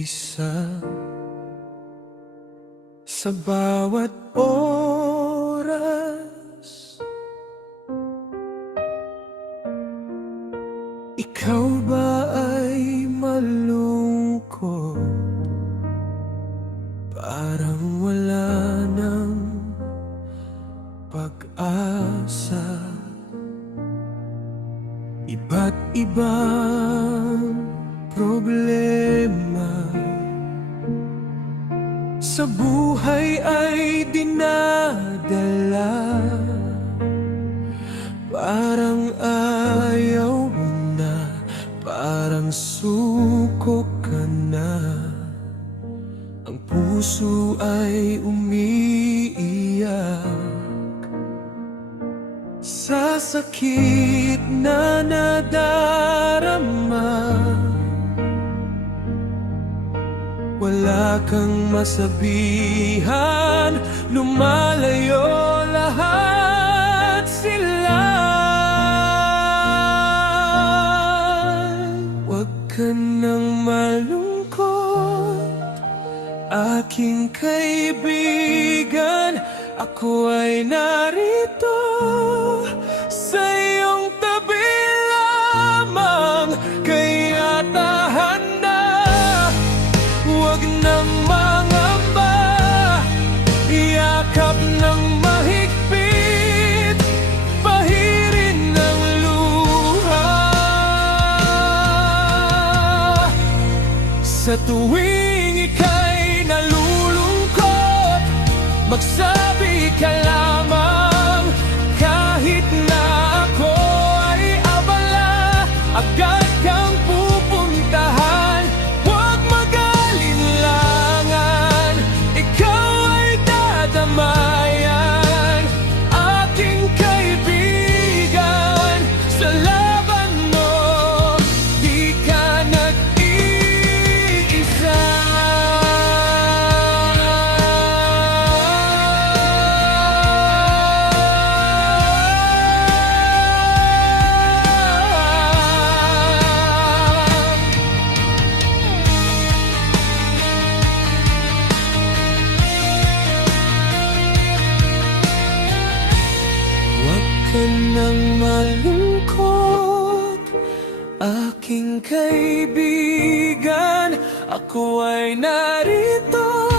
isa. Sa bawat oras, ikaw ba ay malungkot? Parang wala nang pag-asa. Iba't ibang problema sa buhay ay dinadala. Parang ayaw mo na, parang suko ka na. Ang puso ay umiiyak sa sakit na nadarama. Wala kang masabihan, lumalayo lahat sila. Huwag ka nang malungkot, aking kaibigan. Ako ay narito sa iyong tabi lamang, kaya tahan na. Huwag nang mangamba, yakap ng mahigpit, pahirin ng luha. Sa tuwing ika'y nalulungkot, magsabi ka lamang. Kahit na ako ay abala, agad kang pupuntahan. Huwag mag-alinlangan, ikaw ay dadamayan. Aking kaibigan, sa laban mo di ka nag-iisa. Huwag ka nang malungkot, aking kaibigan. Ako ay narito